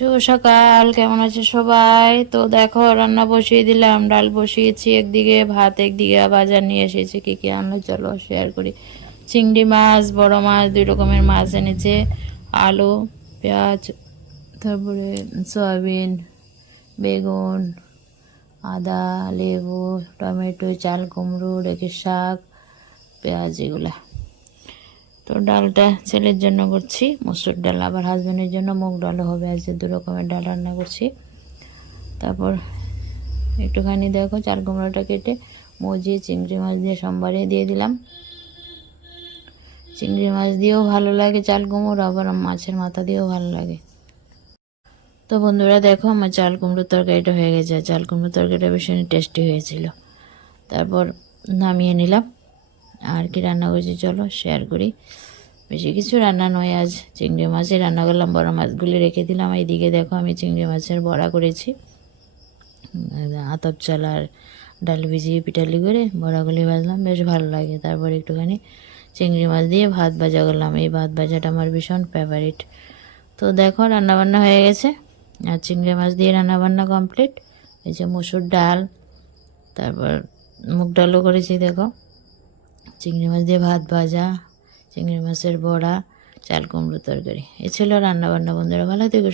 শুভ সকাল, কেমন আছে সবাই? তো দেখো রান্না বসিয়ে দিলাম, ডাল বসিয়েছি একদিকে, ভাত একদিকে, বাজার নিয়ে এসেছি। কি কি আনলো চলো শেয়ার করি। চিংড়ি মাছ, বড় মাছ, দুই রকমের মাছ এনেছে। আলু, পেঁয়াজ, তারপরে সয়াবিন, বেগুন, আদা, লেবু, টমেটো, চাল কুমড়ো, রেখে শাক, পেঁয়াজ, এগুলা। তো ডালটা ছেলের জন্য করছি মসুর ডাল, আবার হাজবেন্ডের জন্য মুগ ডালও হবে। আজকে দু রকমের ডাল রান্না করছি। তারপর একটুখানি দেখো চাল কুমড়োটা কেটে মজিয়ে চিংড়ি মাছ দিয়ে সোমবারে দিয়ে দিলাম। চিংড়ি মাছ দিয়েও ভালো লাগে চাল কুমড়ো, আবার মাছের মাথা দিয়েও ভালো লাগে। তো বন্ধুরা দেখো আমার চাল কুমড়োর তরকারিটা হয়ে গেছে। চাল কুমড়োর তরকারিটা ভীষণ টেস্টি হয়েছিল। তারপর নামিয়ে নিলাম। আর কি রান্না করছি চলো শেয়ার করি। বেশি কিছু রান্না নয়, আজ চিংড়ি মাছই রান্না করলাম। বড় মাছগুলি রেখে দিলাম। এইদিকে দেখো আমি চিংড়ি মাছের বড়া করেছি। আতপ চাল আর ডাল ভিজিয়ে পিঠালি করে বড়াগুলি ভাজলাম, বেশ ভালো লাগে। তারপর একটুখানি চিংড়ি মাছ দিয়ে ভাত ভাজা করলাম। এই ভাত ভাজাটা আমার ভীষণ ফেভারিট। তো দেখো রান্নাবান্না হয়ে গেছে, আর চিংড়ি মাছ দিয়ে রান্নাবান্না কমপ্লিট। এই যে মসুর ডাল, তারপর মুগ ডালও করেছি। দেখো চিংড়ি মাছ দিয়ে ভাত ভাজা, চিংড়ি মাছের বড়া, চাল কুমড়ো তরকারি। এ ছিল রান্নাবান্না। বন্ধুরা ভালো থেকো।